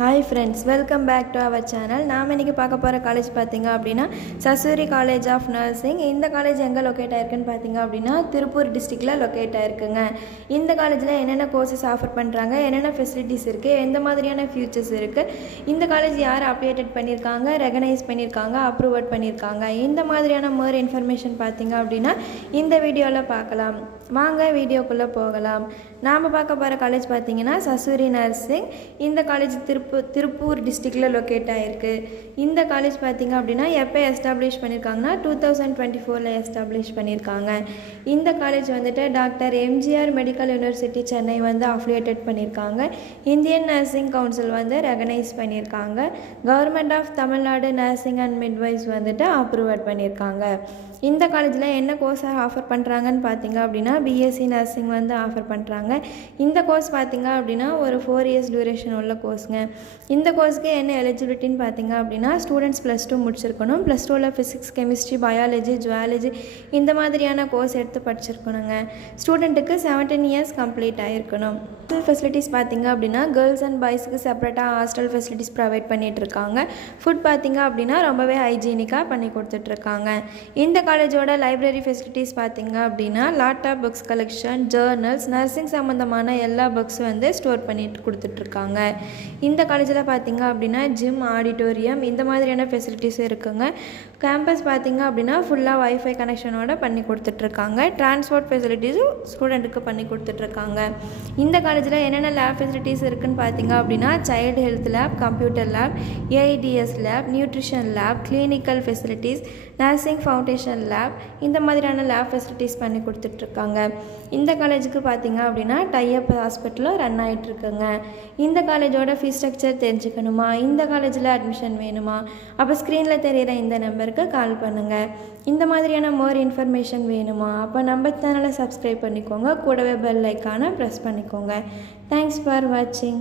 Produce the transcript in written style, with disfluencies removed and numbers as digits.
Hi friends, welcome back to our channel. நாம் இன்னைக்கு பார்க்க போற காலேஜ் பாத்தீங்க அப்படினா சசூரி காலேஜ் ஆஃப் நர்சிங். இந்த காலேஜ் எங்க லொகேட் ஆயிருக்குன்னு பாத்தீங்க அப்படினா திருப்பூர் டிஸ்ட்ரிக்ட்ல லொகேட் ஆயிருக்குங்க. இந்த காலேஜ்ல என்னென்ன கோர்சஸ் ஆஃபர் பண்றாங்க, என்னென்ன ஃபெசிலிட்டிஸ் இருக்கு, எந்த மாதிரியான ஃபியூச்சர்ஸ் இருக்கு, இந்த காலேஜ் யார் அப்டேட் பண்ணிருக்காங்க, ரெகனைஸ் பண்ணிருக்காங்க, அப்ரூவ்ட் பண்ணிருக்காங்க, இந்த மாதிரியான மோர் இன்ஃபர்மேஷன் பாத்தீங்க அப்படினா இந்த வீடியோல பார்க்கலாம். வாங்க வீடியோக்குள்ள போகலாம். நாம பார்க்க போற காலேஜ் பாத்தீங்கன்னா சசூரி நர்சிங். இந்த காலேஜ் திருப்பூர் டிஸ்ட்ரிக்ட்ல லொகேட் ஆயிருக்கு. இந்த காலேஜ் பாத்தீங்க அப்படினா எப்போ எஸ்டாப்லிஷ் பண்ணிருக்காங்கன்னா 2024ல எஸ்டாப்லிஷ் பண்ணிருக்காங்க. இந்த காலேஜ் வந்துட்டு doctor MGR medical university Chennai வந்து அஃபிலியேட்டட் பண்ணிருக்காங்க. இந்தியன் நர்சிங் கவுன்சில் வந்து ரெகனைஸ் பண்ணிருக்காங்க. Government of Tamil Nadu nursing and midwives வந்துட்டு அப்ரூவ் பண்ணிருக்காங்க. இந்த காலேஜில் என்ன கோர்ஸ் ஆஃபர் பண்ணுறாங்கன்னு பார்த்தீங்க அப்படின்னா பிஎஸ்சி நர்சிங் வந்து ஆஃபர் பண்ணுறாங்க. இந்த கோர்ஸ் பார்த்தீங்க அப்படின்னா ஒரு 4 இயர்ஸ் டியூரேஷன் உள்ள கோர்ஸுங்க. இந்த கோர்ஸுக்கு என்ன எலிஜிபிலிட்டின்னு பார்த்தீங்க அப்படின்னா ஸ்டூடெண்ட்ஸ் +2 முடிச்சிருக்கணும். +2ல் ஃபிசிக்ஸ், கெமிஸ்ட்ரி, பயாலஜி, ஜுவாலஜி இந்த மாதிரியான கோர்ஸ் எடுத்து படிச்சிருக்கணுங்க. ஸ்டூடெண்ட்டுக்கு 17 இயர்ஸ் கம்ப்ளீட் ஆகிருக்கணும். ஹாஸ்டல் ஃபெசிலிட்டிஸ் பார்த்தீங்க அப்படின்னா கேர்ள்ஸ் அண்ட் பாய்ஸுக்கு செப்பரேட்டாக ஹாஸ்டல் ஃபெசிலிட்டிஸ் ப்ரொவைட் பண்ணிகிட்ருக்காங்க. ஃபுட் பார்த்தீங்க அப்படின்னா ரொம்பவே ஹைஜீனிக்காக பண்ணி கொடுத்துட்ருக்காங்க. இந்த காலேஜோட லைப்ரரி ஃபெசிலிட்டிஸ் பார்த்தீங்க அப்படின்னா laptop, books collection, journals, nursing சம்மந்தமான எல்லா புக்ஸ் வந்து ஸ்டோர் பண்ணிட்டு கொடுத்துட்ருக்காங்க. இந்த காலேஜில் பார்த்தீங்க அப்படின்னா ஜிம், ஆடிட்டோரியம் இந்த மாதிரியான ஃபெசிலிட்டிஸ் இருக்குங்க. கேம்பஸ் பார்த்தீங்க அப்படின்னா ஃபுல்லாக வைஃபை கனெக்ஷனோட பண்ணி கொடுத்துட்ருக்காங்க. டிரான்ஸ்போர்ட் ஃபெசிலிட்டிஸும் ஸ்டூடெண்ட்டுக்கு பண்ணி கொடுத்துட்ருக்காங்க. இந்த காலேஜில் என்னென்ன லேப் ஃபெசிலிட்டிஸ் இருக்குதுன்னு பார்த்தீங்க அப்படின்னா child health lab, computer lab, AIDS lab, nutrition lab, clinical facilities, nursing foundation lab இந்த மாதிரியான லேப் ஃபெசிலிட்டிஸ் பண்ணி கொடுத்துட்ருக்காங்க. இந்த காலேஜுக்கு பார்த்தீங்க அப்படின்னா டைஅப் ஹாஸ்பிட்டலும் ரன் ஆகிட்டுருக்குங்க. இந்த காலேஜோட ஃபீஸ் ஸ்ட்ரக்சர் தெரிஞ்சுக்கணுமா, இந்த காலேஜில் அட்மிஷன் வேணுமா, அப்போ ஸ்க்ரீனில் தெரிகிற இந்த நம்பருக்கு கால் பண்ணுங்கள். இந்த மாதிரியான மோர் இன்ஃபர்மேஷன் வேணுமா, அப்போ நம்ம சேனலை சப்ஸ்கிரைப் பண்ணிக்கோங்க. கூடவே பெல் ஐக்கானை ப்ரெஸ் பண்ணிக்கோங்க. தேங்க்ஸ் ஃபார் வாட்சிங்.